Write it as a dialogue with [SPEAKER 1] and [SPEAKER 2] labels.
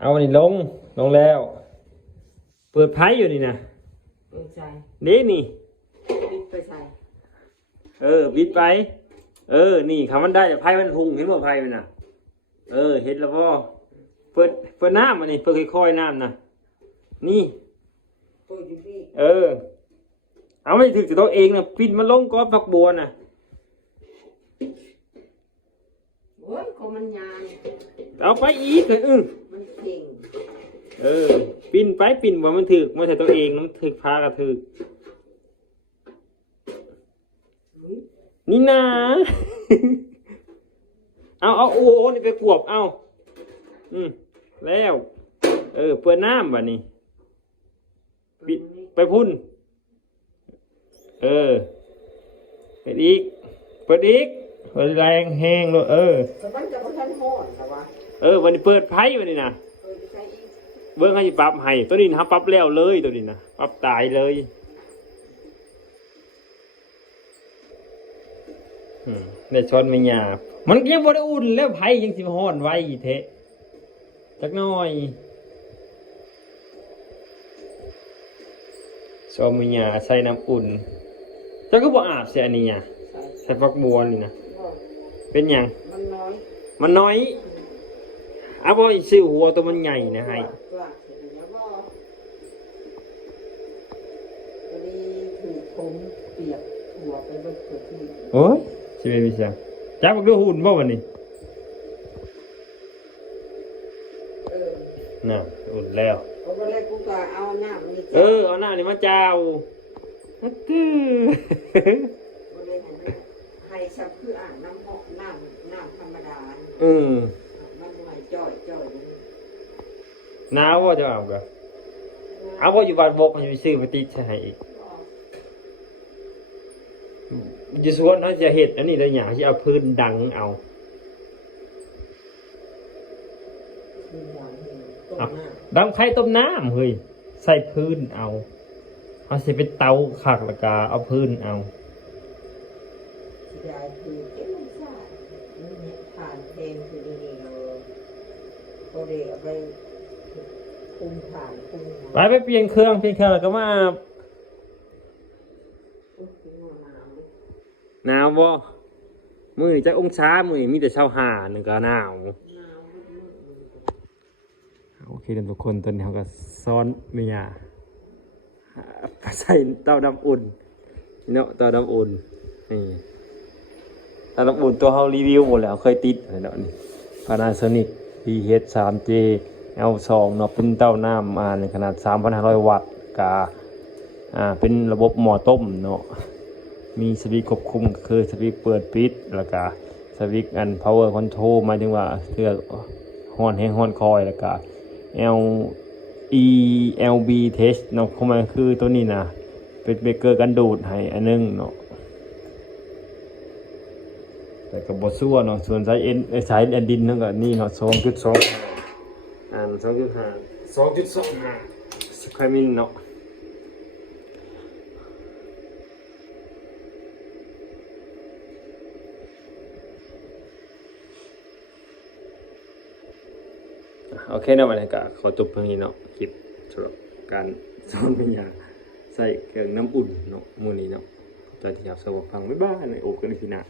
[SPEAKER 1] เอาอันนี้ลง ลงแล้ว เปิดไพ่อยู่นี่นะ
[SPEAKER 2] เปิดใส่
[SPEAKER 1] นี่นี่
[SPEAKER 2] ปิดไปใส่
[SPEAKER 1] เออ บิดไป เออ นี่คำมันได้แต่ไพ่มันพุงเห็นบ่ไพ่มันน่ะ เออ เห็นแล้วพ่อเปิด เปิดน้ำมันนี่เปิดค่อยๆน้ำนะนี่
[SPEAKER 2] เปิดอยู่พี่
[SPEAKER 1] เออ เอาไม่ถึงตัวเองนะปิดมันลงก้อนฝักบัวน่ะ
[SPEAKER 2] โอ้ยก็มันยาน
[SPEAKER 1] เอาไปอีกเถอะอึ้ง
[SPEAKER 2] มันเก่ง
[SPEAKER 1] เออ ปินไปปินว่ามันถึกมันใช่ตัวเองน้ำถึกพากระถึก
[SPEAKER 2] อุ๊ย
[SPEAKER 1] นี่นาเอาเอาโอ้โหนี่ไปขวบเอาอืมแล้ว เออ เปื้อนน้ำวะนี่
[SPEAKER 2] เปิดนี่
[SPEAKER 1] ไปพุ่น เออเปิดอีกเปิดอีกเปิดแรงแห้งเลยเออ
[SPEAKER 2] แต่มันจะบ่ทันโหดแต่ว่า
[SPEAKER 1] เออวันนี้เปิดไพ่วันนี้นะ
[SPEAKER 2] เบิ้
[SPEAKER 1] งให้ปรับให้ตัวนี้นะปรับแล้วเลยตัวนี้นะปรับตายเลยได้ช้อนไม่หยาบ มันยังบ่ได้อุ่นแล้วไพ่ยังสิมาฮ้อนไว้เทะจักหน่อยช้อนไม่หยาใส่น้ำอุ่นเจ้าก็บ่อาบเสียอันนี้อะ
[SPEAKER 2] ใส่
[SPEAKER 1] ใส่ฟักบัวนี่นะเป็นยัง
[SPEAKER 2] มันน้อย
[SPEAKER 1] มันน้อย เอาบ่อีซื้อหัวตัวมันใหญ่นะให้
[SPEAKER 2] กว่าเสร็จแล้วบ่วันนี้ถือผมเปียกหัวไปเบิดตัวที่
[SPEAKER 1] โอ้ยสิเป็นวิชาจับบักดูหุ่นบ่วันนี้
[SPEAKER 2] เออ
[SPEAKER 1] น่ะอุ่นแล้ว
[SPEAKER 2] เพราะว่าแรกกูก็เอาน้ำนี่
[SPEAKER 1] เออเอาหน้านี่มาเจ้าฮัตตื้อ
[SPEAKER 2] บ่ได้ให้มันให้ซับคืออ่างน้ำหอกน้ำน้ำธรรมดา
[SPEAKER 1] อืม
[SPEAKER 2] มันบ่ให้จ่อยจ่อยนี่
[SPEAKER 1] หนาวว่าจะเอากะเอาว่าอยู่บ้านบกมันจะไปซื้อมาติดใช่ให้อีกอยู่สวนเขาจะเห็ดอันนี้เลยอย่างที่เอาพื้นดังเอา
[SPEAKER 2] มีหวานเห็นต้ม
[SPEAKER 1] เอา
[SPEAKER 2] น้ำ
[SPEAKER 1] ดำไข่ต้มน้ำเฮ้ยใส่พื้นเอาเอาสิเป็นเตาขักและกาเอาพื้นเอา
[SPEAKER 2] ที่ได้คือเก็บมันซ่านี่เนี่ยผ่านเพลงคือนี่เราก็ได้เอาไป คุาน
[SPEAKER 1] ไปไปเปลี่ยนเครื่องเปลี่ยนเครื่องแล้วก็มา
[SPEAKER 2] หนาว
[SPEAKER 1] บ่มือนี่จักองศามือมีแต่ชาวหาหนึ่งก็หนาวโอเคทุกคนตอนนี้เขาก็ซ้อนเมียใส่เตาดำอุ่นเนาะเตาดำอุ่นนี่เตาดำอุ่นตัวเขารีวิวหมดแล้วเคยติดเนาะนี่พานาโซนิกามเจ L 2เนาะเป็นเต้าน้ำอ่าในขนาด 3,500 วัตต์กาอ่าเป็นระบบหม้อต้มเนาะมีสวิตช์ควบคุมคือสวิตช์เปิดปิดแล้วก็สวิตช์อัน power control หมายถึงว่าเลือกฮอนแห้งฮอนคอยแล้วก็ L E L B test เนาะเข้ามาคือตัวนี้นะเป็นเบเกอร์กันดูดให้อันนึงเนาะแต่กับบอสซัวเนาะส่วนสายเอ็นสายเอันดินนั่นก็นี่เนาะสองจุดสอง อ่านสองจุดห้าสองจุดสองห้าสควอมิลเนาะโอเคเนาะวันนี้ก็ขอจบเพียงนี้เนาะคลิปสำหรับการสอนปัญญาใส่เครื่องน้ำอุ่นเนาะมือนี้เนาะใจที่อยากสวัสดีฟังบ๊ายบายในโอกันอีกทีหน้า